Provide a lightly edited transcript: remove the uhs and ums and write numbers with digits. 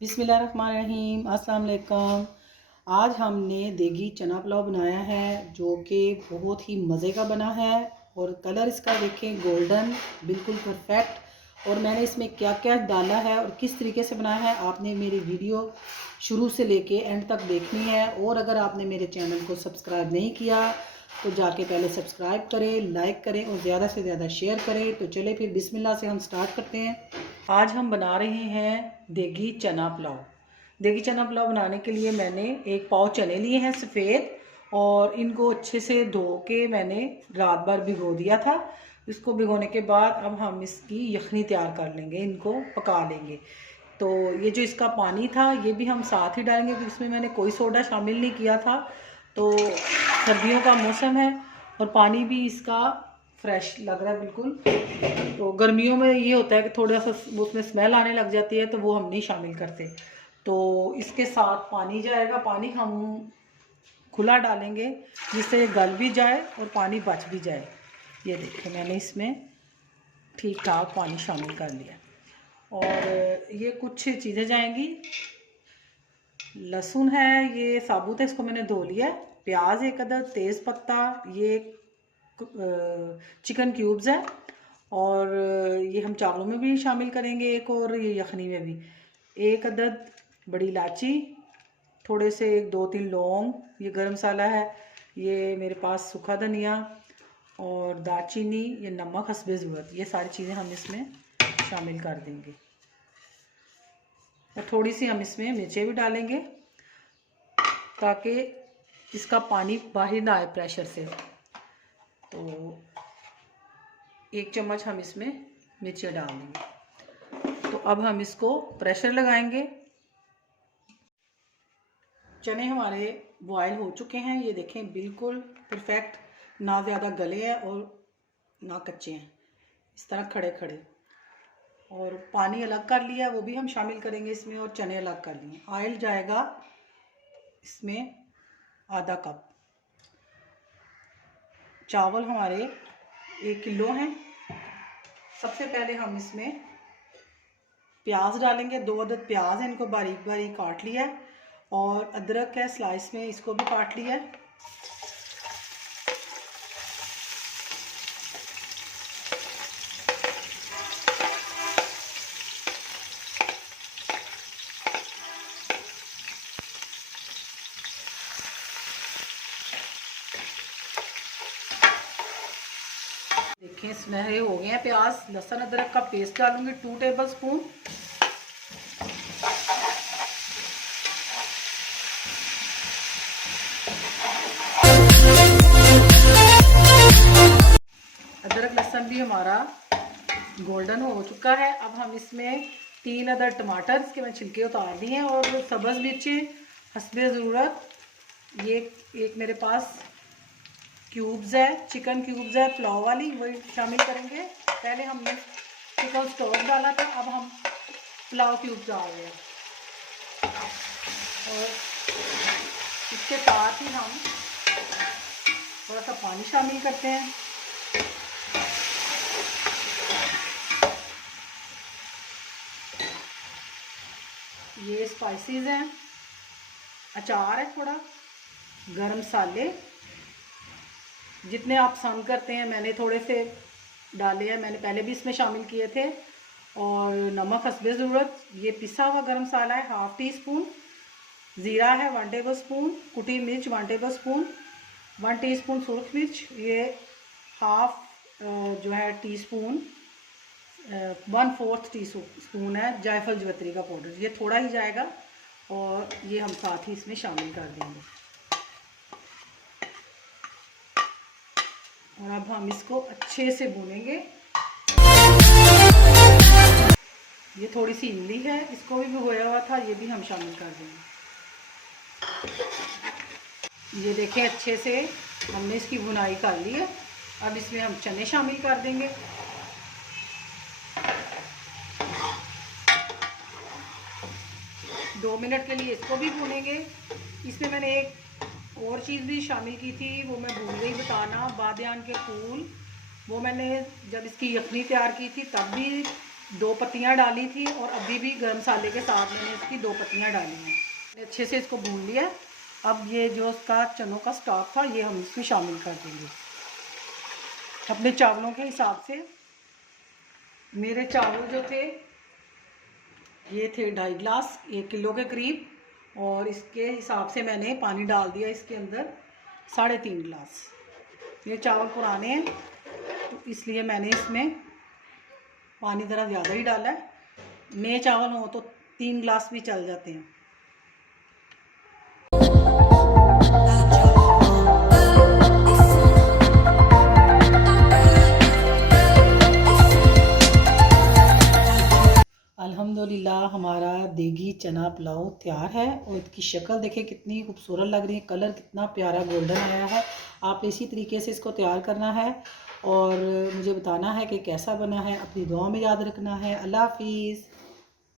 बिस्मिल्लाहिर्रहमानिर्रहीम, अस्सलाम वालेकुम। आज हमने देगी चना पुलाव बनाया है जो कि बहुत ही मज़े का बना है और कलर इसका देखें गोल्डन, बिल्कुल परफेक्ट। और मैंने इसमें क्या क्या डाला है और किस तरीके से बनाया है आपने मेरी वीडियो शुरू से लेके एंड तक देखनी है। और अगर आपने मेरे चैनल को सब्सक्राइब नहीं किया तो जाके पहले सब्सक्राइब करें, लाइक करें और ज़्यादा से ज़्यादा शेयर करें। तो चले फिर बिस्मिल्लाह से हम स्टार्ट करते हैं। आज हम बना रहे हैं देगी चना पुलाव। देगी चना पुलाव बनाने के लिए मैंने एक पाव चने लिए हैं सफ़ेद, और इनको अच्छे से धो के मैंने रात भर भिगो दिया था। इसको भिगोने के बाद अब हम इसकी यखनी तैयार कर लेंगे, इनको पका लेंगे। तो ये जो इसका पानी था ये भी हम साथ ही डालेंगे क्योंकि इसमें मैंने कोई सोडा शामिल नहीं किया था। तो सर्दियों का मौसम है और पानी भी इसका फ्रेश लग रहा है बिल्कुल। तो गर्मियों में ये होता है कि थोड़ा सा उसमें स्मेल आने लग जाती है, तो वो हम नहीं शामिल करते। तो इसके साथ पानी जाएगा, पानी हम खुला डालेंगे जिससे ये गल भी जाए और पानी बच भी जाए। ये देखिए मैंने इसमें ठीक ठाक पानी शामिल कर लिया। और ये कुछ चीज़ें जाएंगी। लहसुन है, ये साबुत है, इसको मैंने धो लिया। प्याज एक अदद, तेज़ पत्ता, ये चिकन क्यूब्स है, और ये हम चावलों में भी शामिल करेंगे एक, और ये यखनी में भी एक अदद बड़ी इलायची, थोड़े से 2-3 लौंग, ये गरम मसाला है, ये मेरे पास सूखा धनिया और दालचीनी, ये नमक हस्बे ज़रूरत। ये सारी चीज़ें हम इसमें शामिल कर देंगे। और थोड़ी सी हम इसमें मिर्चें भी डालेंगे ताकि इसका पानी बाहर ना आए प्रेशर से। तो 1 चम्मच हम इसमें मिर्चें डाल देंगे। तो अब हम इसको प्रेशर लगाएंगे। चने हमारे बॉयल हो चुके हैं, ये देखें बिल्कुल परफेक्ट, ना ज़्यादा गले हैं और ना कच्चे हैं, इस तरह खड़े खड़े। और पानी अलग कर लिया, वो भी हम शामिल करेंगे इसमें, और चने अलग कर लिए। ऑयल जाएगा इसमें आधा कप। चावल हमारे 1 किलो हैं। सबसे पहले हम इसमें प्याज डालेंगे। 2 अदद प्याज है, इनको बारीक बारीक काट लिया है, और अदरक है स्लाइस में, इसको भी काट लिया है। देखें सुनहरे हो गए हैं प्याज। लहसुन अदरक का पेस्ट डालूंगी 2 टेबल स्पून। अदरक लहसुन भी हमारा गोल्डन हो चुका है। अब हम इसमें 3 अदद टमाटर, इसके मैं छिलके उतार दिए हैं, और सब्ज़ मिर्चें हस्बे ज़रूरत। ये एक मेरे पास क्यूब्स है, चिकन क्यूब्स है पुलाव वाली, वही शामिल करेंगे। पहले हमने चिकन स्टॉक डाला था, अब हम पुलाव क्यूब्स डाल रहे हैं। और इसके साथ ही हम थोड़ा सा पानी शामिल करते हैं। ये स्पाइसेस हैं, अचार है, थोड़ा गरम मसाले जितने आप पसंद करते हैं, मैंने थोड़े से डाले हैं, मैंने पहले भी इसमें शामिल किए थे। और नमक हस्बे ज़रूरत। ये पिसा हुआ गरम मसाला है 1/2 टीस्पून। ज़ीरा है 1 टेबल स्पून। कुटी मिर्च 1 टेबल स्पून। 1 टीस्पून सुरख मिर्च। ये हाफ जो है टीस्पून 1/4 टीस्पून है जायफल जवित्री का पाउडर, ये थोड़ा ही जाएगा, और ये हम साथ ही इसमें शामिल कर देंगे। और अब हम इसको अच्छे से भूनेंगे। ये थोड़ी सी इमली है, इसको भी भिगोया हुआ था, ये भी हम शामिल कर देंगे। ये देखें अच्छे से हमने इसकी भुनाई कर ली है। अब इसमें हम चने शामिल कर देंगे। दो मिनट के लिए इसको भी भूनेंगे। इसमें मैंने एक और चीज़ भी शामिल की थी, वो मैं भूल गई बताना, बादियान के फूल। वो मैंने जब इसकी यखनी तैयार की थी तब भी 2 पत्तियां डाली थी और अभी भी गरम मसाले के साथ मैंने इसकी 2 पत्तियां डाली हैं। मैंने अच्छे से इसको भून लिया। अब ये जो उसका चनों का स्टॉक था ये हम इसमें शामिल कर देंगे अपने चावलों के हिसाब से। मेरे चावल जो थे ये थे 2.5 गिलास, 1 किलो के करीब, और इसके हिसाब से मैंने पानी डाल दिया इसके अंदर 3.5 गिलास। ये चावल पुराने हैं तो इसलिए मैंने इसमें पानी ज़रा ज़्यादा ही डाला है। नए चावल हो तो 3 गिलास भी चल जाते हैं। अल्हम्दुलिल्लाह हमारा देगी चना पुलाव तैयार है और इसकी शक्ल देखें कितनी खूबसूरत लग रही है, कलर कितना प्यारा गोल्डन आया है। आप इसी तरीके से इसको तैयार करना है और मुझे बताना है कि कैसा बना है। अपनी दुआ में याद रखना है। अल्लाह हाफिज़।